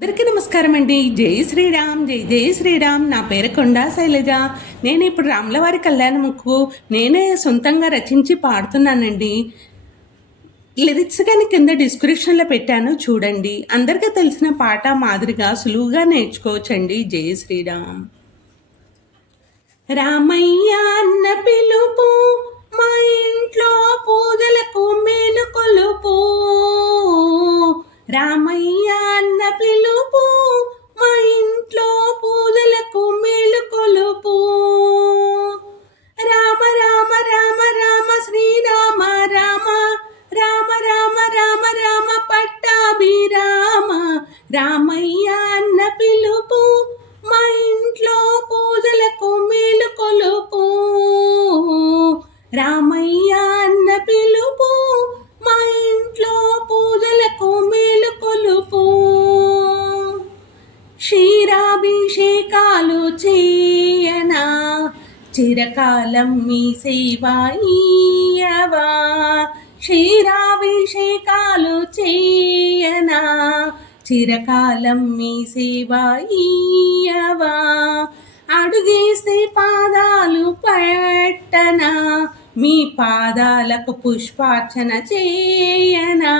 అందరికీ నమస్కారం అండి. జై శ్రీరామ్, జై జై శ్రీరామ్. నా పేరు కొండా శైలజ. నేను ఇప్పుడు రాములవారి కళ్యాణముకు నేనే సొంతంగా రచించి పాడుతున్నానండి. లిరిక్స్ కానీ కింద డిస్క్రిప్షన్లో పెట్టాను, చూడండి. అందరికీ తెలిసిన పాట మాదిరిగా సులువుగా నేర్చుకోవచ్చండి. జై శ్రీరామ్. రామయ్య అన్న పిలుపు మా ఇంట్లో పూజలకు మేలు కొలుపు. రామయ్య అన్న పిలుపు మా ఇంట్లో పూజలకు మేలు కొలుపు. రామ రామ రామ రామ శ్రీరామ రామ రామ రామ రామ రామ పట్టాభిరామ. రామయ్య అన్న పిలుపు మా ఇంట్లో పూజలకు మేలు కొలుపు. రామయ్య అన్న పిలుపు మా ఇంట్లో పూజలకు మేలు కొలుపు. క్షీరాభిషేకాలు చేయనా, చిరకాలం మీ సేవ ఇయ్యవా. క్షీరాభిషేకాలు చేయనా, చిరకాలం మీ సేవ ఇయ్యవా. అడుగేస్తే పాదాలు పట్టనా, మీ పాదాలకు పుష్పార్చన చేయనా.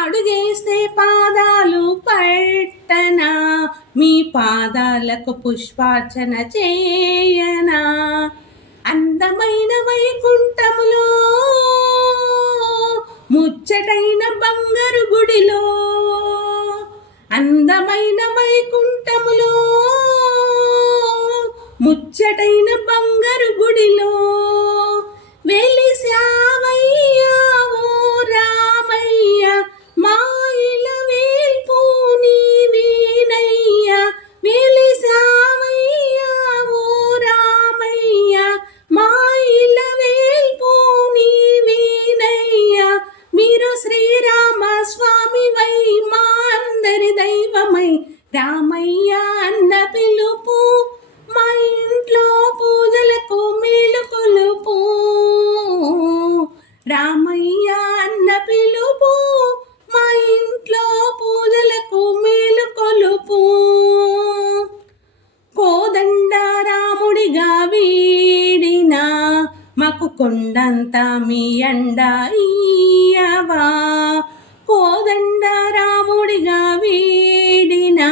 అడుగేస్తే పాదాలు పట్టనా, మీ పాదాలకు పుష్పార్చన చేయనా. అందమైన వైకుంఠములో ముచ్చటైన బంగారు గుడిలో, అందమైన వైకుంఠములో ముచ్చటైన బంగారు గుడిలో వెలిసావయ్యా ఓ రామయ్య. మా ఇల వేల్పు నీవేనయ్యా. వెలిసావయ్యా ఓ రామయ్య, మా ఇల వేల్పు నీవేనయ్యా. మీరు శ్రీరామ స్వామి వై, మా అందరి దైవమై. రామయ్య అన్న పిలుపు మా ఇంట్లో పూజలకు మేలు కొలుపు. రామయ్య అన్న పిలుపు మా ఇంట్లో పూజలకు మేలు కొలుపు. కోదండ రాముడిగా వీడిన మాకు కొండంత మీ అండ ఇయ్యవా. కోదండ రాముడిగా వీడిన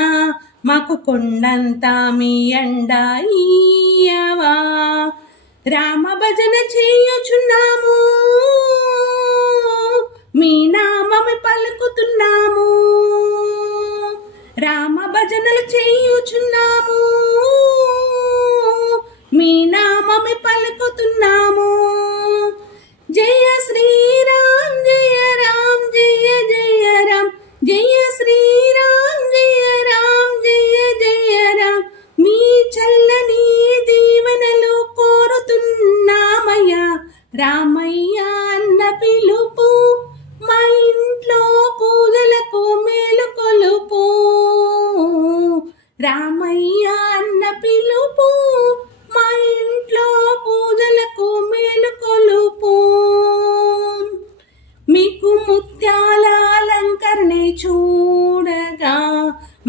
మాకు కొండంత మీ అండ ఇయ్యవా. రామ భజన చేయుచున్నాము, మీ నామమే పలుకుతున్నాము. రామ భజనలు చేయుచున్నాము, మీ నామమే పలుకుతున్నాము. జయ శ్రీరామ్ జయ రామ్ జయ జయ రామ్. జయ శ్రీరామ్ జయ రామ్ జయ జయ రామ్. మీ చల్లని దీవెనలు కోరుతున్నామయ్యా. రామయ్య అన్న పిలుపు మా ఇంట్లో పూజలకు మేలు కొలుపు. రామయ్య అన్న పిలుపు మా ఇంట్లో పూజలకు మేలు కొలుపు. మీకు ముత్యాల అలంకరణే చూడగా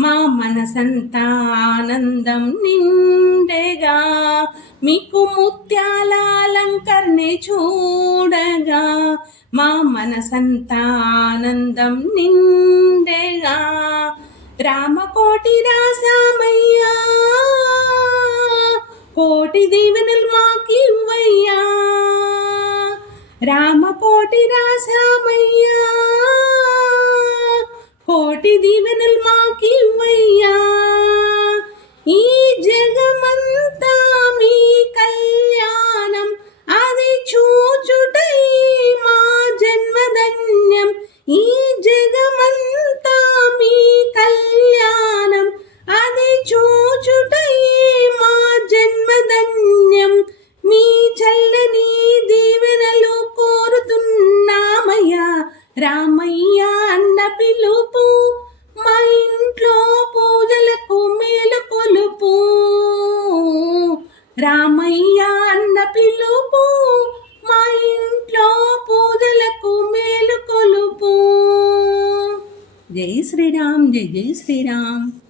మా మనసంతా ఆనందం నిండెగా. మీకు ముత్యాల అలంకరణే చూడగా మా మనసంతా ఆనందం నిండెగా. రామకోటి రాసామయ్యా, కోటి దీవెనలు మాకివ్వయ్యా. రామకోటి రాసామయ్యా, కోటి దీవెనలు మాకివ్వయ్యా. ఈ జగమంతా మీ కళ్యాణం, అది చూచుటై మా జన్మధన్యం. ఈ జగమంతా మీ కళ్యాణం, అది చూచుటై మా జన్మధన్యం. మీ చల్లని దీవెనలు కోరుతున్నామయ్యా. రామయ్య అన్న పిలుపు మా ఇంట్లో పూజలకు మేలు కొలుపు. రామయ్య అన్న పిలుపు మా ఇంట్లో పూజలకు మేలు కొలుపు. జై శ్రీరామ్. జై జై జై శ్రీరామ్.